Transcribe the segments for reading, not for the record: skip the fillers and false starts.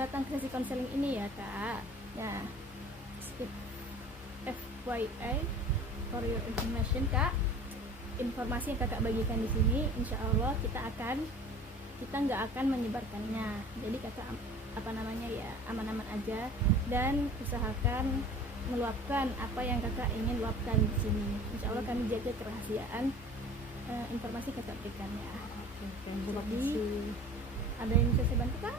datang ke sesi konseling ini ya kak. Ya, skip FYI for your information kak. Informasi yang kakak bagikan di sini, insya Allah kita nggak akan menyebarkannya. Jadi kakak aman-aman aja dan usahakan meluapkan apa yang kakak ingin luapkan di sini. Insya Allah kami jaga kerahasiaan informasi kakak berikan ya. Jadi ada yang bisa saya bantu kak?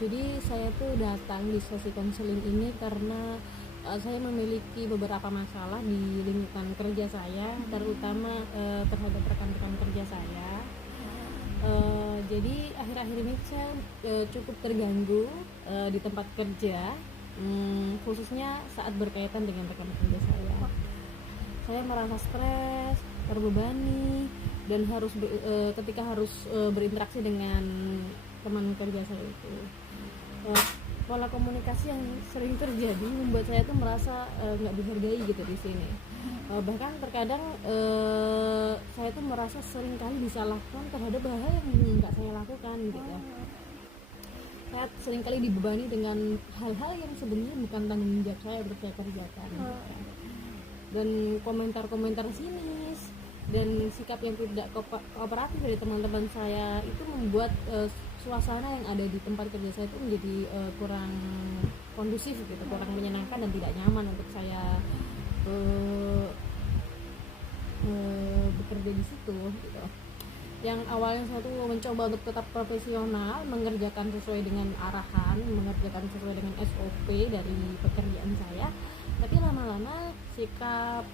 Jadi saya tuh datang di sesi konseling ini karena saya memiliki beberapa masalah di lingkungan kerja saya, terutama terhadap rekan-rekan kerja saya. Jadi akhir-akhir ini saya cukup terganggu di tempat kerja, khususnya saat berkaitan dengan rekan kerja saya. Saya merasa stres, terbebani, dan ketika harus berinteraksi dengan teman kerja saya itu, pola komunikasi yang sering terjadi membuat saya tuh merasa nggak dihargai gitu di sini. Bahkan terkadang saya tuh merasa sering kali disalahkan terhadap hal yang nggak saya lakukan gitu. Saya sering kali dibebani dengan hal-hal yang sebenarnya bukan tanggung jawab saya untuk saya kerjakan. Dan komentar-komentar sinis dan sikap yang tidak kooperatif dari teman-teman saya itu membuat suasana yang ada di tempat kerja saya itu menjadi kurang kondusif gitu, kurang menyenangkan dan tidak nyaman untuk saya bekerja di situ gitu. Yang awalnya saya tuh mencoba untuk tetap profesional, mengerjakan sesuai dengan arahan, mengerjakan sesuai dengan SOP dari pekerjaan saya, tapi lama-lama sikap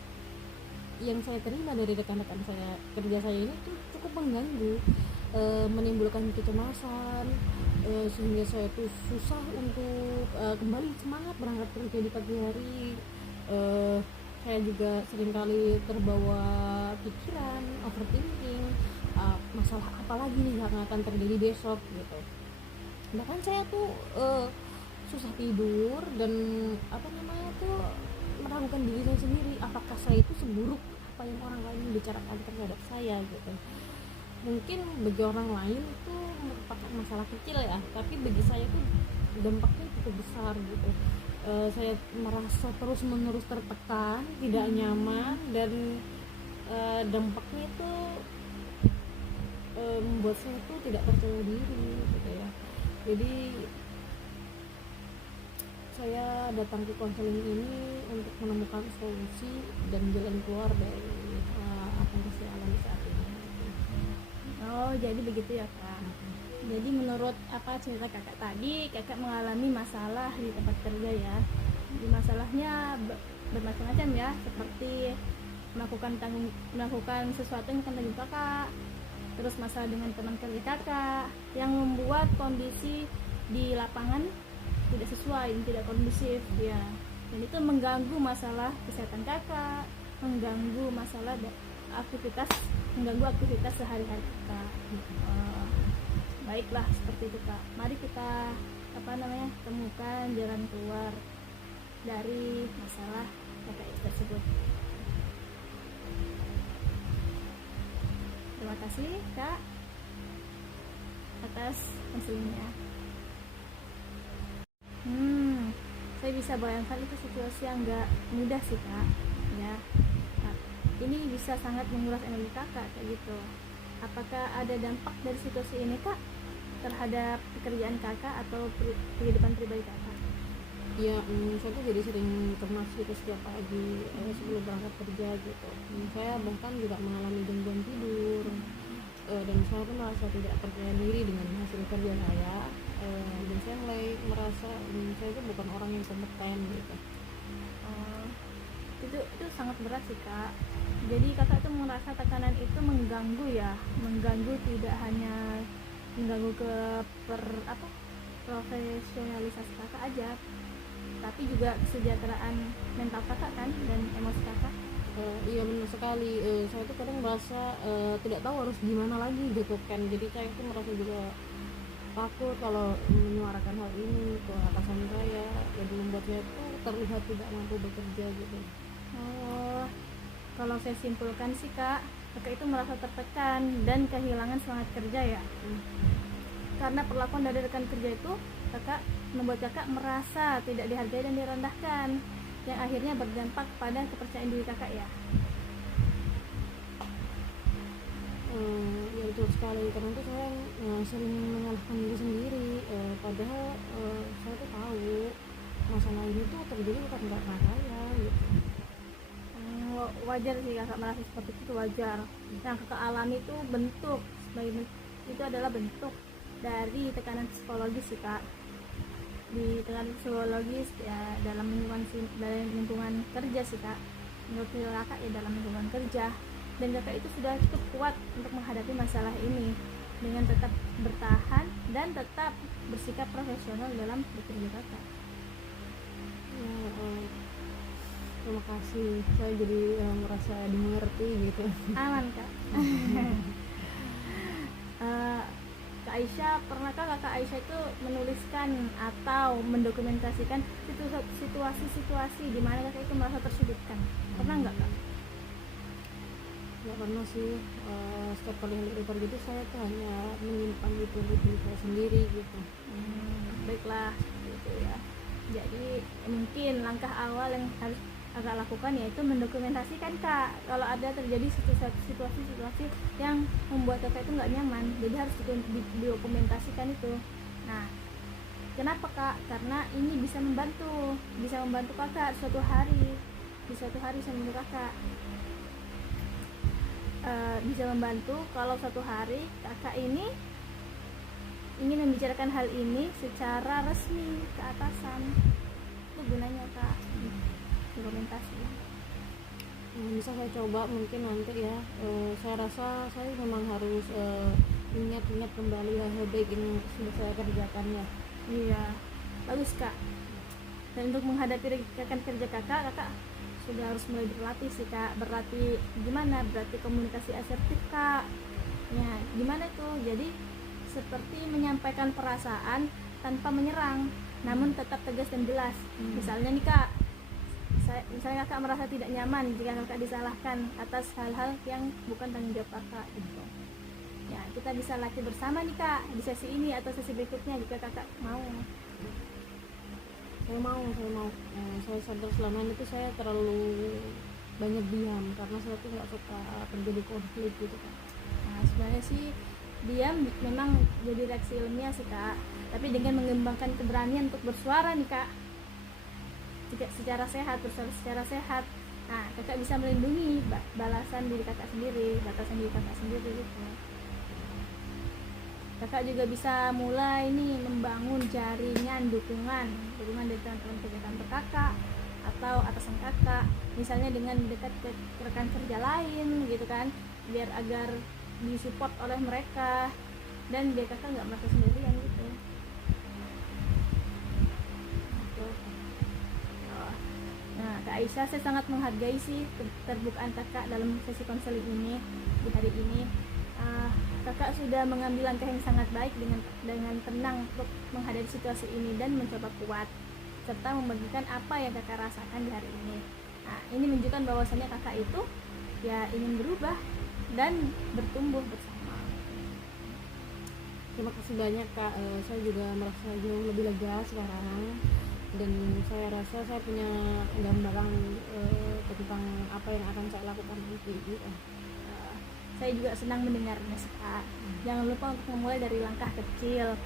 yang saya terima dari rekan-rekan saya kerja saya ini tuh cukup mengganggu, menimbulkan kecemasan, sehingga saya tuh susah untuk kembali semangat berangkat kerja di pagi hari. Saya juga seringkali terbawa pikiran, overthinking, masalah apa lagi nih yang akan terjadi besok gitu. Bahkan saya tuh susah tidur dan meragukan diri saya sendiri, apakah saya itu seburuk apa yang orang lain bicarakan terhadap saya gitu. Mungkin bagi orang lain itu merupakan masalah kecil ya, tapi bagi saya itu dampaknya cukup besar gitu. Saya merasa terus-menerus tertekan, tidak nyaman, dan dampaknya itu membuat saya tuh tidak percaya diri gitu ya. Jadi saya datang ke konseling ini untuk menemukan solusi dan jalan keluar dari apa yang saya alami saat ini. Oh, jadi begitu ya kak. Jadi menurut apa cerita kakak tadi, kakak mengalami masalah di tempat kerja ya. Di masalahnya bermacam-macam ya, seperti melakukan sesuatu yang bukan tanggung kakak, terus masalah dengan teman kerja kakak yang membuat kondisi di lapangan tidak sesuai, tidak kondusif ya. Dan itu mengganggu masalah kesehatan kakak, mengganggu aktivitas sehari-hari kita. Baiklah seperti itu kak. Mari kita temukan jalan keluar dari masalah kakak tersebut. Terima kasih kak atas konselingnya. Saya bisa bayangkan itu situasi yang gak mudah sih kak ya. Nah, ini bisa sangat menguras energi kakak kayak gitu. Apakah ada dampak dari situasi ini kak terhadap pekerjaan kakak atau kehidupan pribadi kakak? Ya, saya tuh jadi sering cemas gitu setiap pagi sebelum berangkat kerja gitu. Saya bahkan juga mengalami gangguan tidur, dan saya tuh merasa tidak percaya diri dengan hasil kerja saya, dan saya mulai merasa saya itu bukan orang yang kompeten gitu. Itu sangat berat sih kak. Jadi kakak tuh merasa tekanan itu mengganggu tidak hanya mengganggu ke profesionalisasi kakak aja, tapi juga kesejahteraan mental kakak kan dan emosi kakak. Iya benar sekali. Saya tuh kadang merasa tidak tahu harus gimana lagi gitu kan. Jadi saya tuh merasa juga takut kalau menyuarakan hal ini ke atasan saya, jadi membuat saya tuh terlihat tidak mampu bekerja gitu. Kalau saya simpulkan sih kak, kakak itu merasa tertekan dan kehilangan semangat kerja ya. karena perlakuan dari rekan kerja itu kakak membuat kakak merasa tidak dihargai dan direndahkan, yang akhirnya berdampak pada kepercayaan diri kakak ya. Ya betul sekali, karena itu saya sering menyalahkan diri sendiri, padahal saya tuh tahu masalah ini tuh terjadi bukan karena saya gitu. Wajar sih kakak merasa seperti itu, wajar. Yang kakak alami itu itu adalah bentuk dari tekanan psikologis sih kak. Di tekanan psikologis ya dalam lingkungan kerja sih kak. Menurut kakak ya dalam lingkungan kerja, dan kakak itu sudah cukup kuat untuk menghadapi masalah ini dengan tetap bertahan dan tetap bersikap profesional dalam bekerja kakak. Ya, terima kasih, saya jadi merasa dimengerti gitu. Aman kak. Kak Aisyah, pernahkah kakak Aisyah itu menuliskan atau mendokumentasikan situasi-situasi di mana kakak itu merasa tersudutkan? Pernah nggak kak? Nggak pernah sih, setiap kali yang report gitu saya tuh hanya menyimpan itu di diri saya sendiri gitu. Baiklah, gitu ya. Jadi mungkin langkah awal yang harus kakak lakukan yaitu mendokumentasikan kak kalau ada terjadi situasi-situasi yang membuat kakak itu nggak nyaman, jadi harus didokumentasikan itu. Nah, kenapa kak? Karena ini bisa membantu kakak suatu hari bisa membantu kakak, bisa membantu kalau suatu hari kakak ini ingin membicarakan hal ini secara resmi ke atasan. Itu gunanya kak, dokumentasi. Bisa saya coba mungkin nanti ya. Saya rasa saya memang harus ingat-ingat kembali hal-hal baik yang sudah saya kerjakan ya. Iya, bagus kak. Dan untuk menghadapi rekan kerja kakak sudah harus mulai berlatih sih kak. Berlatih gimana? Berlatih komunikasi asertif kak. Ya, gimana tuh? Jadi seperti menyampaikan perasaan tanpa menyerang, namun tetap tegas dan jelas. Misalnya nih kak, misalnya kakak merasa tidak nyaman jika kakak disalahkan atas hal-hal yang bukan tanggung jawab kakak gitu. Ya, kita bisa latih bersama nih kak di sesi ini atau sesi berikutnya jika kakak mau. Saya mau. Saya sadar selama ini tuh saya terlalu banyak diam karena saya tuh nggak suka terjadi konflik gitu kan. Nah, sebenarnya sih diam memang jadi reaksi ilmiah sih kak, tapi dengan mengembangkan keberanian untuk bersuara nih kak, secara sehat, bersuara secara sehat. Nah, kakak bisa melindungi batasan diri kakak sendiri gitu. Kakak juga bisa mulai nih membangun jaringan dukungan dari teman-teman kerja kantor kakak atau atasan kakak, misalnya dengan dekat ke rekan kerja lain gitu kan, biar agar disupport oleh mereka dan biar kakak nggak merasa sendirian gitu. Nah, Kak Aisyah, saya sangat menghargai sih keterbukaan kakak dalam sesi konseling ini di hari ini. Kakak sudah mengambil langkah yang sangat baik dengan tenang untuk menghadapi situasi ini dan mencoba kuat serta membagikan apa yang kakak rasakan di hari ini. Nah, ini menunjukkan bahwasannya kakak itu ya ingin berubah dan bertumbuh bersama. Terima kasih banyak kak, saya juga merasa jauh lebih lega sekarang dan saya rasa saya punya gambaran tentang apa yang akan saya lakukan nanti gitu. Saya juga senang mendengarnya kak. Jangan lupa untuk memulai dari langkah kecil,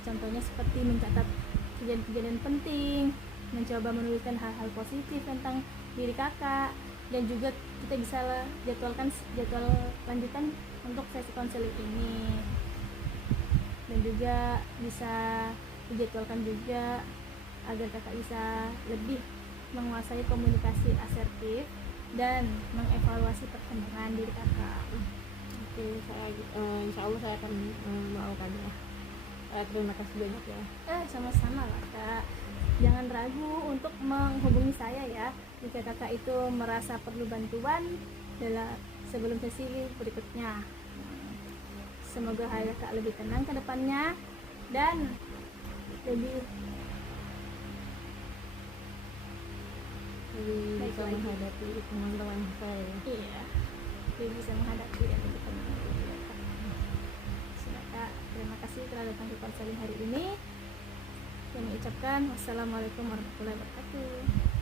contohnya seperti mencatat kejadian-kejadian penting, mencoba menuliskan hal-hal positif tentang diri kakak, dan juga kita bisa jadwal lanjutan untuk sesi konseling ini, dan juga bisa dijadwalkan juga agar kakak bisa lebih menguasai komunikasi asertif dan mengevaluasi perkembangan diri kakak. Oke, saya insya Allah saya akan melakukannya. Terima kasih banyak ya. Sama-sama lah kak. Jangan ragu untuk menghubungi saya ya jika kakak itu merasa perlu bantuan sebelum sesi berikutnya. Semoga hari kakak lebih tenang ke depannya dan lebih bisa menghadapi teman-teman saya. Iya, lebih bisa menghadapi dan lebih tenang. Terima kasih. kasih telah datang ke konseling hari ini. Saya mengucapkan wassalamualaikum warahmatullahi wabarakatuh.